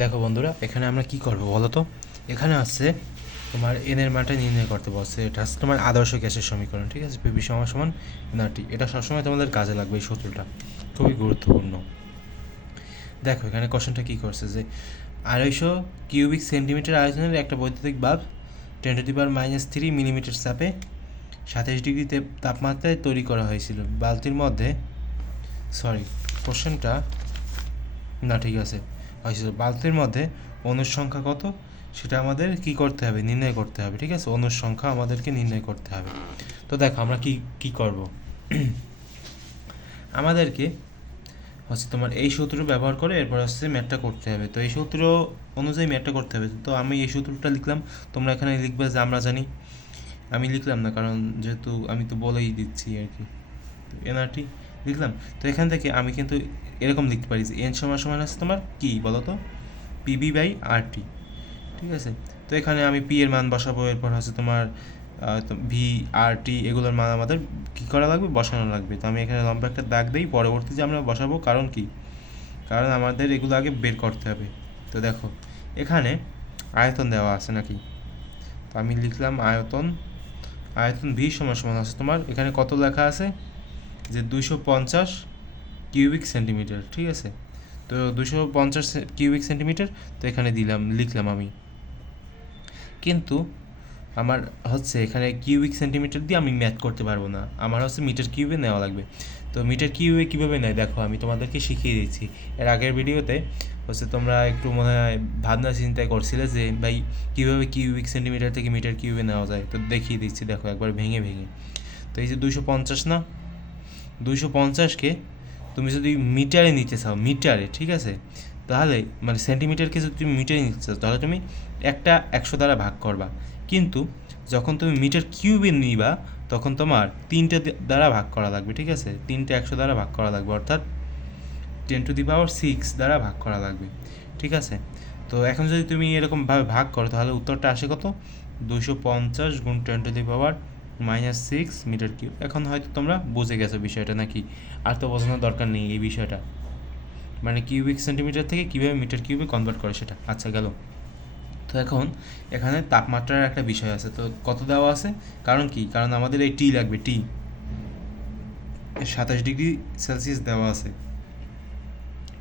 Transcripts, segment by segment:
দেখো বন্ধুরা, এখানে আমরা কি করব বলো তো? এখানে আছে তোমার এন এর মানটা নির্ণয় করতে বলছে। এটা হচ্ছে তোমার আদর্শ গ্যাসের সমীকরণ, ঠিক আছে? পিবি সমান সমান এনআরটি এটা সবসময় তোমাদের কাজে লাগবে এই সূত্রটা। খুবই গুরুত্বপূর্ণ। দেখো, এখানে কোশ্চেনটা কী করছে যে, আড়াইশো কিউবিক সেন্টিমিটার আয়তনের একটা বৈদ্যুতিক bulb ten to the power minus three millimetre চাপে সাতাশ ডিগ্রি তাপমাত্রায় তৈরি করা হয়েছিল। বালতির মধ্যে সরি কোশ্চেনটা না, ঠিক আছে। হয়েছিল। বালতির মধ্যে অনুর সংখ্যা কত? সেটা আমাদের কি করতে হবে? নির্ণয় করতে হবে, ঠিক আছে? অনুর সংখ্যা আমাদেরকে নির্ণয় করতে হবে। তো দেখো, আমরা কি কি করব? আমাদেরকে হচ্ছে তোমার এই সূত্র ব্যবহার করে এরপর হচ্ছে ম্যাথটা করতে হবে। তো এই সূত্র অনুযায়ী ম্যাথটা করতে হবে। তো আমি এই সূত্রটা লিখলাম। তোমরা এখানে লিখবে যে আমরা জানি। আমি লিখলাম না, কারণ যেহেতু আমি তো বলেই দিচ্ছি আর কি। এনআরটি লিখলাম। তো এখান থেকে আমি কিন্তু এরকম লিখতে পারি এন সমান সমান আছে তোমার কি বলো তো পিবি বাই আরটি ঠিক আছে? তো এখানে আমি পি এর মান বসাবো, এরপর হচ্ছে তোমার ভি আর টি এগুলোর মান আমাদের কী করা লাগবে? বসানো লাগবে। তো আমি এখানে লম্বা একটা দাগ দিই, পরবর্তীতে আমরা বসাবো কারণ কি? কারণ আমাদের এগুলো আগে বের করতে হবে। তো দেখো, এখানে আয়তন দেওয়া আছে নাকি? তো আমি লিখলাম আয়তন আয়তন ভি সমান সমান আছে তোমার। এখানে কত লেখা আছে? যে দুইশো পঞ্চাশ কিউবিক সেন্টিমিটার ঠিক আছে? তো দুশো পঞ্চাশ কিউবিক সেন্টিমিটার তো এখানে দিলাম, লিখলাম আমি। কিন্তু আমার হচ্ছে এখানে কিউবিক সেন্টিমিটার দিয়ে আমি ম্যাথ করতে পারব না। আমার হচ্ছে মিটার কিউবে নেওয়া লাগবে। তো মিটার কিউবে কীভাবে নেয়? দেখো, আমি তোমাদেরকে শিখিয়ে দিচ্ছি। এর আগের ভিডিওতে হচ্ছে তোমরা একটু মনে হয় ভাবনা চিন্তায় করছিলে যে, ভাই, কীভাবে কিউবিক সেন্টিমিটার থেকে মিটার কিউবে নেওয়া যায়? তো দেখিয়ে দিচ্ছি, দেখো, একবার ভেঙে ভেঙে। তো এই যে দুশো পঞ্চাশ না? দুশো পঞ্চাশকে তুমি যদি মিটারে নিতে চাও, মিটারে, ঠিক আছে? তাহলে মানে সেন্টিমিটারকে যদি তুমি মিটারে নিতে চাও, তাহলে তুমি একটা একশো দ্বারা ভাগ করবা। কিন্তু যখন তুমি মিটার কিউবে নিবা, তখন তোমার তিনটে দ্বারা ভাগ করা লাগবে, ঠিক আছে? তিনটে একশো দ্বারা ভাগ করা লাগবে, অর্থাৎ ten to the power six দ্বারা ভাগ করা লাগবে, ঠিক আছে? তো এখন যদি তুমি এরকমভাবে ভাগ করো, তাহলে উত্তরটা আসে কত? দুশো পঞ্চাশ গুণ ten to the power minus six metre cube. এখন হয়তো তোমরা বুঝে গেছো বিষয়টা নাকি, আর তো বোঝানোর দরকার নেই এই বিষয়টা। মানে কিউবিক সেন্টিমিটার থেকে কীভাবে মিটার কিউবে কনভার্ট করে সেটা? আচ্ছা গেল। তো এখন এখানে তাপমাত্রার একটা বিষয় আছে। তো কত দেওয়া আছে? কারণ কি? কারণ আমাদের এই টি লাগবে টি সাতাশ ডিগ্রি সেলসিয়াস দেওয়া আছে।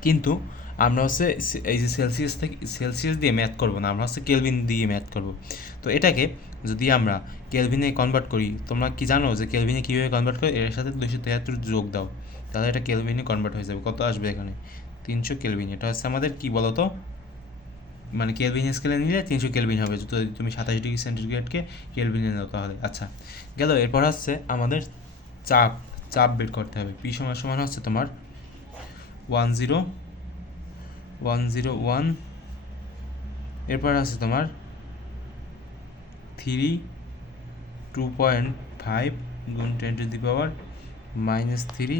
কিন্তু আমরা হচ্ছে এই যে সেলসিয়াস থেকে সেলসিয়াস দিয়ে ম্যাথ করব না, আমরা হচ্ছে কেলভিন দিয়ে ম্যাথ করব। তো এটাকে যদি আমরা কেলভিনে কনভার্ট করি, তোমরা কি জানো যে কেলভিনে কীভাবে কনভার্ট করে? এর সাথে দুশো তেহাত্তর যোগ দাও, তাহলে এটা কেলভিনে কনভার্ট হয়ে যাবে। কত আসবে এখানে? তিনশো কেলভিন এটা হচ্ছে আমাদের কি বলো তো মানে কেলভিন স্কেলে নিলে তিনশো কেলভিন হবে। যদি তুমি সাতাশ ডিগ্রি সেন্টিগ্রেডকে কেলভিনে নাও তাহলে। আচ্ছা গেল, এরপর হচ্ছে আমাদের চাপ চাপ বের করতে হবে। পি সমান সমান হচ্ছে তোমার one zero one zero one এরপর আছে তোমার থ্রি টু পয়েন্ট ফাইভ গুণ ten to the power minus three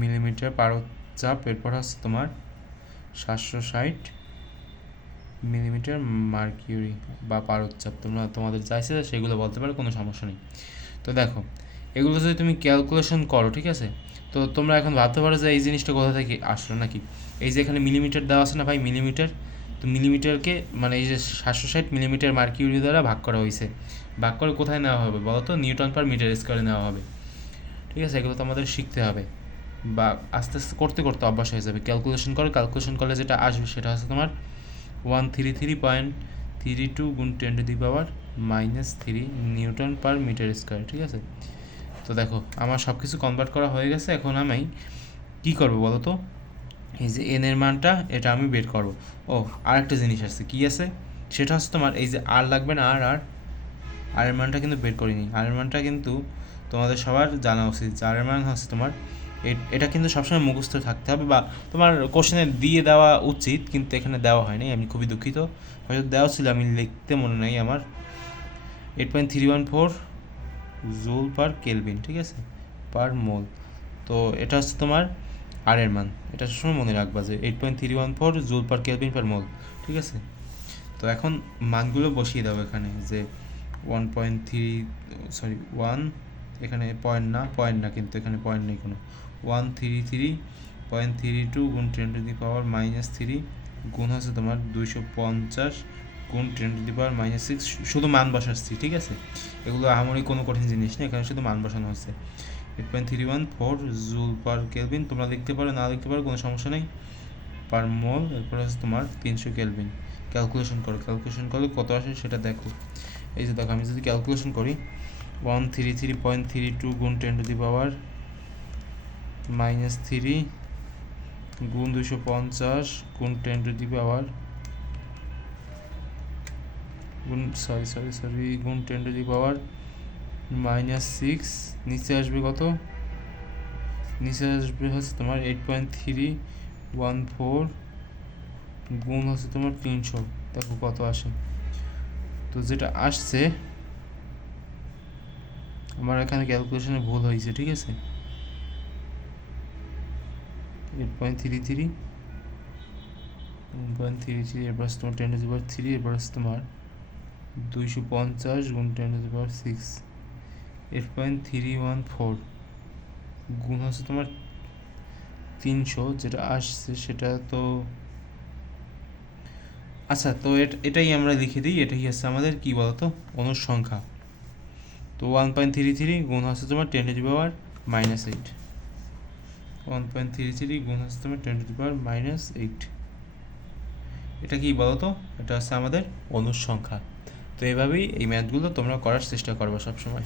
millimetre পারদ চাপ, এরপর হচ্ছে তোমার সাতশো ষাট মিলিমিটার মার্কিউরি বা পারদচাপ তোমরা, তোমাদের চাইছে সেগুলো বলতে পারো, কোনো সমস্যা নেই। তো দেখো এগুলো যদি তুমি ক্যালকুলেশন করো, ঠিক আছে? তো তোমরা এখন ভাবতে পারো যে এই জিনিসটা কোথা থেকে আসলো নাকি? এই যে এখানে মিলিমিটার দেওয়া আছে না ভাই মিলিমিটার তো মিলিমিটারকে মানে এই যে সাতশো ষাট মিলিমিটার মার্কিউরি দ্বারা ভাগ করা হয়েছে। ভাগ করে কোথায় নেওয়া হবে বলো তো? নিউটন পার মিটার স্কোয়ারে নেওয়া হবে। ঠিক আছে? এগুলো তো আমাদের শিখতে হবে। বা আস্তে আস্তে করতে করতে অভ্যাস হয়ে যাবে। ক্যালকুলেশন করে ক্যালকুলেশন করলে যেটা আসবে সেটা হচ্ছে তোমার one three three point three two গুণ ten to the power minus three newton per metre square ঠিক আছে? তো দেখো, আমার সব কিছু কনভার্ট করা হয়ে গেছে, এখন আমি কী করব বলো তো? এই যে এন এর মানটা, এটা আমি বের করব। ও আর একটা জিনিস আছে, কি আছে? সেটা হচ্ছে তোমার এই যে আর লাগবে না আর আর আর এর মানটা কিন্তু বের করিনি। আর এর মানটা কিন্তু তোমাদের সবার জানা উচিত যে আর এর মান হচ্ছে তোমার এটা কিন্তু সবসময় মুখস্থ থাকতে হবে বা তোমার কোশ্চেনে দিয়ে দেওয়া উচিত, কিন্তু এখানে দেওয়া হয়নি, আমি খুবই দুঃখিত। হয়তো দেওয়া ছিল, আমি লিখতে মনে নেই আমার। Eight point three one four joule per kelvin, ঠিক আছে? Per mole. তো এটা হচ্ছে তোমার আর এর মান। এটা সবসময় মনে রাখবা যে eight point three one four joule per kelvin per mole, ঠিক আছে? তো এখন মানগুলো বসিয়ে দাও এখানে যে one point three sorry one এখানে পয়েন্ট না পয়েন্ট না, কিন্তু এখানে পয়েন্ট নেই কোনো। One three three point three two গুণ ten to the power minus three গুণ হচ্ছে তোমার দুইশো পঞ্চাশ গুণ ten to the power minus six শুধু মান বসাচ্ছি ঠিক আছে? এগুলো আহামরি কোনো কঠিন জিনিস না, এখানে শুধু মান বসানো হচ্ছে। Eight point three one four joule per kelvin, তোমরা লিখতে পারো, না লিখতে পারো, কোনো সমস্যা নেই। পার মোল, এরপর হচ্ছে তোমার তিনশো কেলভিন। ক্যালকুলেশন করো ক্যালকুলেশন করলে কত আসে সেটা দেখো। এই যে দেখো, আমি যদি ক্যালকুলেশন করি one three three point three two গুণ ten to the power minus three গুণ দুশো পঞ্চাশ গুণ টেন টু দি পাওয়ার গুণ সরি সরি সরি গুণ ten to the power minus six নিচে আসবে কত? নিচে আসবে হচ্ছে তোমার eight point three one four গুণ হচ্ছে তোমার তিনশো। দেখো কত আসে। তো যেটা আসছে, আমার এখানে ক্যালকুলেশনে ভুল হয়েছে, ঠিক আছে? Eight point three three point three three এরপর তোমার ten to the power three এরপর তোমার দুইশো পঞ্চাশ গুণ ten to the power six eight point three one four গুণ হচ্ছে তোমার তিনশো, যেটা আসছে সেটা তো আচ্ছা তো এট- এটাই আমরা লিখে দিই, এটাই হচ্ছে আমাদের কী বলতো, অনুসংখ্যা। তো ওয়ান পয়েন্ট থ্রি থ্রি গুণ হচ্ছে তোমার ten to the power minus eight one point three three গুণ হচ্ছে তোমার ten to the power minus eight এটা কি বলো তো এটা হচ্ছে আমাদের অনুসংখ্যা। তো এভাবেই এই ম্যাথগুলো তোমরা করার চেষ্টা করবে সবসময়।